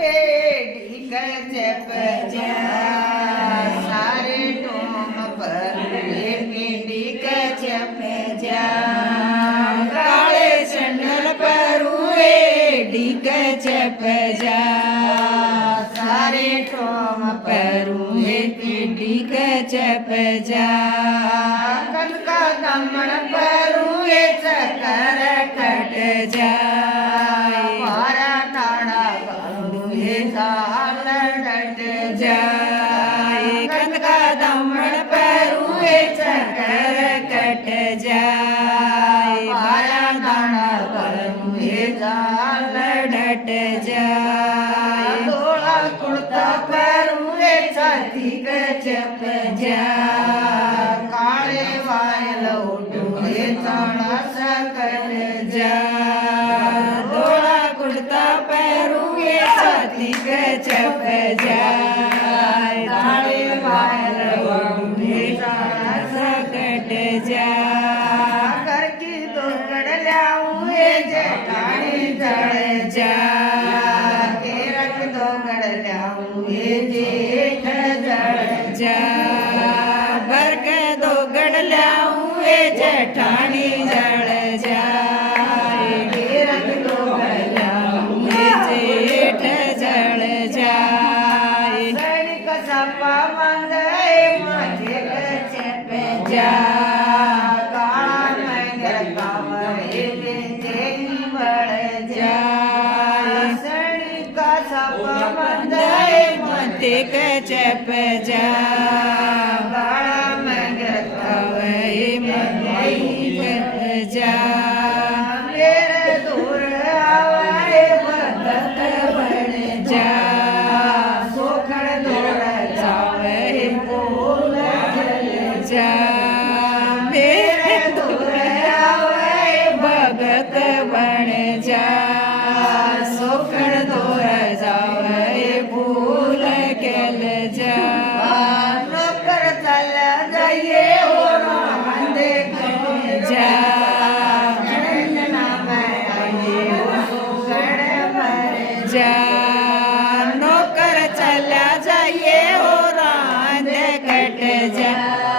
ढीक जप जा सारे टोम परुए ढीक जप जा काले संडल परुए ढीक जप जा सारे टोम परुए ढीक जप जा कनका दमन परुए चकर कट जा जाए कनका दमन परुए चकर कट जाए मारा दाना परुए जाल डट जाए धोला कुर्ता परुए छाती चप जा काले वायल उठे चाड़ा सकट जा धोला कुर्ता परुए छाती चप जा करकी तो गड़ल्याऊए जेठानी जड़ जा केरक तो गड़ल्याऊए जेठ जड़ जा बरक दो गड़ल्याऊए जेठानी जड़ जा केरक तो गड़ल्याऊए जेठ जड़ जा सैनिक सपा मंदे माथे चप जा मतिक चप जा बाड़ा मंगवे मतिक जा मेरे दूर आवे भगत बन जा सोखड़ दौड़ जावे बोल जा मेरे दूर आवे भगत बन जा सोखड़ दौड़ जावे भूल केल जा नौकर चल जाइए और बंदे जा जा नौकर चला जाइए और कट जा